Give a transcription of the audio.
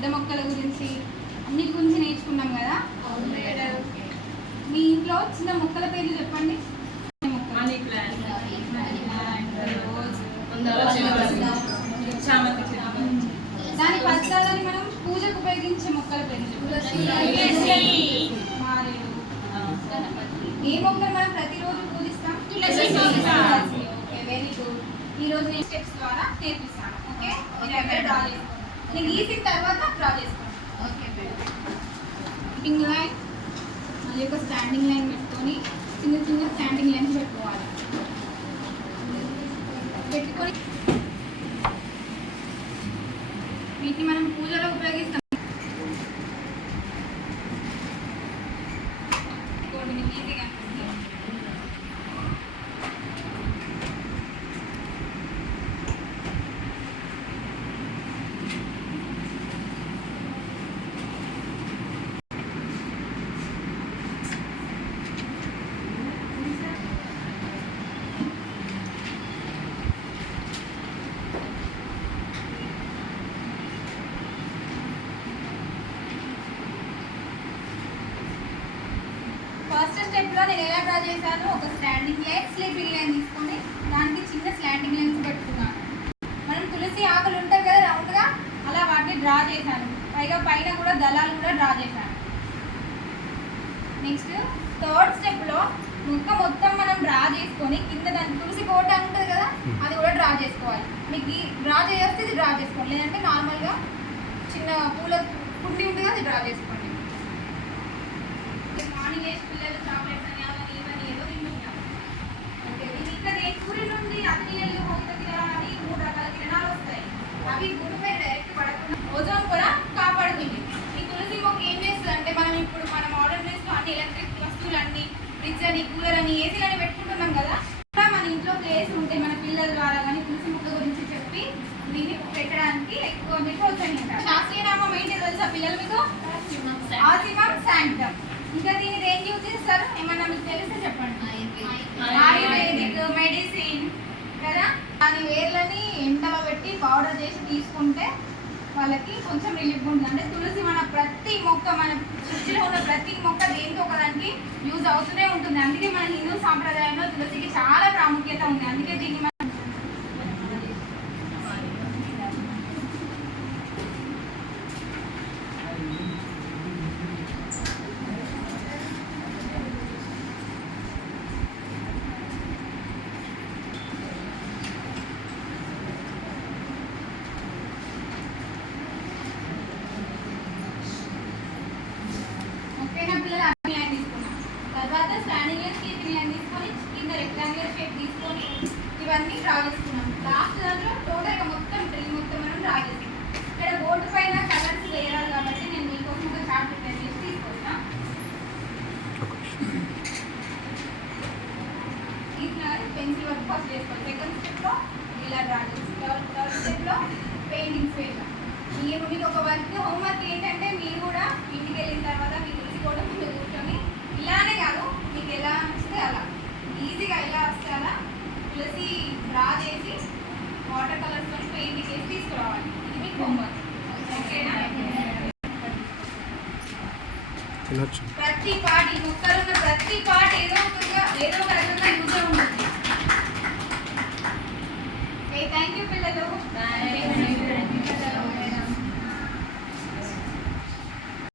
పెద్ద మొక్కల గురించి అన్నిటి గురించి నేర్చుకున్నాం కదా. మీ ఇంట్లో చిన్న మొక్కల పేర్లు చెప్పండి. దాని పత్రాలని మనం పూజకు ఉపయోగించే మొక్కల పేర్లు. ఏ మొక్కలు మనం ప్రతిరోజు పూజిస్తాం? Very good. ఈరోజు నేను స్టెప్స్ ద్వారా నేర్పిస్తాను. ఓకే, మీరు ఎక్కడ డ్రా చేసుకోండి. నేను గీసిన తర్వాత డ్రా చేసుకోండి. ఓకే, స్టాండింగ్ లైన్, మళ్ళీ ఒక స్టాండింగ్ లైన్ పెట్టుకొని చిన్న చిన్న స్టాండింగ్ లైన్స్ పెట్టుకోవాలి. పెట్టుకొని వీటిని మనం పూజలో ఉపయోగిస్తాం. ఈజీగా ఫస్ట్ స్టెప్లో నేను ఎలా డ్రా చేశాను? ఒక స్టాండింగ్ లైన్, స్లీపింగ్ లైన్ తీసుకొని దానికి చిన్న స్లాండింగ్ లైన్స్ పెట్టుకున్నాను. మనం తులసి ఆకులు ఉంటాయి కదా రౌండ్గా, అలా వాటిని డ్రా చేశాను. పైగా పైన కూడా దళాలు కూడా డ్రా చేశాను. నెక్స్ట్ థర్డ్ స్టెప్లో ముక్క మొత్తం మనం డ్రా చేసుకొని కింద దాని తులసి కోట ఉంటుంది కదా, అది కూడా డ్రా చేసుకోవాలి. మీకు డ్రా చేస్తే ఇది డ్రా చేసుకోండి, లేదంటే నార్మల్గా చిన్న పూల కుండి ఉంటుంది కదా, అది డ్రా చేసుకోండి. మార్నింగ్ వేసి పిల్లలు చాక్లెట్స్ అని అవన్నీ ఇవన్నీ ఏదో తింటున్నారు. ఓకే, ఇది ఇంకా సూర్యుడు నుండి అగ్నిలు హోతకిరణాలు 3 రకాల కిరణాలు వస్తాయి. అవి భూమిపై డైరెక్ట్ పడకుండా ఓజోన్ కూడా కాపాడుతుంది. ఈ తులసి మొక్క ఏం చేస్తుంది అంటే, మనం ఇప్పుడు మన మోడర్న్ డేస్లో అన్ని ఎలక్ట్రిక్ వస్తువులు అన్ని ఫ్రిడ్జ్ అని, కూలర్ అని, ఏసీలు అని పెట్టుకుంటున్నాం కదా. మన ఇంట్లో ప్లేస్ ఉంటే మన పిల్లల ద్వారా కానీ తులసి మొక్క గురించి చెప్పి దీన్ని పెట్టడానికి ఎక్కువ మీకు ప్రోత్సహించారు. శాస్త్రీయ నామం ఏంటి తెలుసా పిల్లలు మీకు? ఆసిమం శాంక్టమ్. ఇంకా దీన్ని ఏం యూజ్ చేస్తారు ఏమన్నా మీకు తెలిస్తే చెప్పండి. ఆయుర్వేదిక్ మెడిసిన్ కదా. దాని వేర్లని ఎండలో పెట్టి పౌడర్ చేసి తీసుకుంటే వాళ్ళకి కొంచెం రిలీఫ్ ఉంటుంది. అంటే తులసి మన ప్రతి మొక్క, మన సృష్టిలో ఉన్న ప్రతి మొక్క దేంతో ఒకదానికి యూజ్ అవుతూనే ఉంటుంది. అందుకే మన హిందూ సాంప్రదాయంలో తులసికి చాలా ప్రాముఖ్యత ఉంది. అందుకే దీన్ని తర్వాత స్టాండింగ్ లైన్, స్లీపింగ్ లైన్ తీసుకొని కింద రెక్టాంగులర్ షేప్ తీసుకొని ఇవన్నీ డ్రా చేసుకున్నాం. లాస్ట్ దాంట్లో టోటల్గా మొత్తం ట్రీ మొత్తం మనం డ్రా చేసుకున్నాం. ఇక్కడ బోర్డు పైన కలర్స్ వేయాలి కాబట్టి నేను మీకోసం ఒక చార్ట్ ప్రిపేర్ చేసి తీసుకొస్తాను. ఇట్లా పెన్సిల్ వర్క్ ఫస్ట్ చేసుకోవాలి. సెకండ్ స్టెప్లో ఇలా డ్రా చేసి, థర్డ్ స్టెప్లో పెయింటింగ్స్ వేయాలి. మీకు ఒక వర్క్ హోంవర్క్ ఏంటంటే, మీరు కూడా ఇంటికి వెళ్ళిన తర్వాత మీ తులసి కూడా మీరు కూర్చొని ఇలానే కాదు, మీకు ఎలా వస్తే అలా ఈజీగా ఎలా వస్తే అలా తులసి డ్రా చేసి వాటర్ కలర్స్తో పెయింటింగ్ చేసి తీసుకురావాలి. ఇది మీకు హోంవర్క్. ఓకేనా? ప్రతి పార్ట్, ఈ మొక్కలున్న ప్రతి పార్ట్ ఏదో ఒక రకంగా యూజ్ ఉంటుంది. థ్యాంక్ యూ పిల్లలు.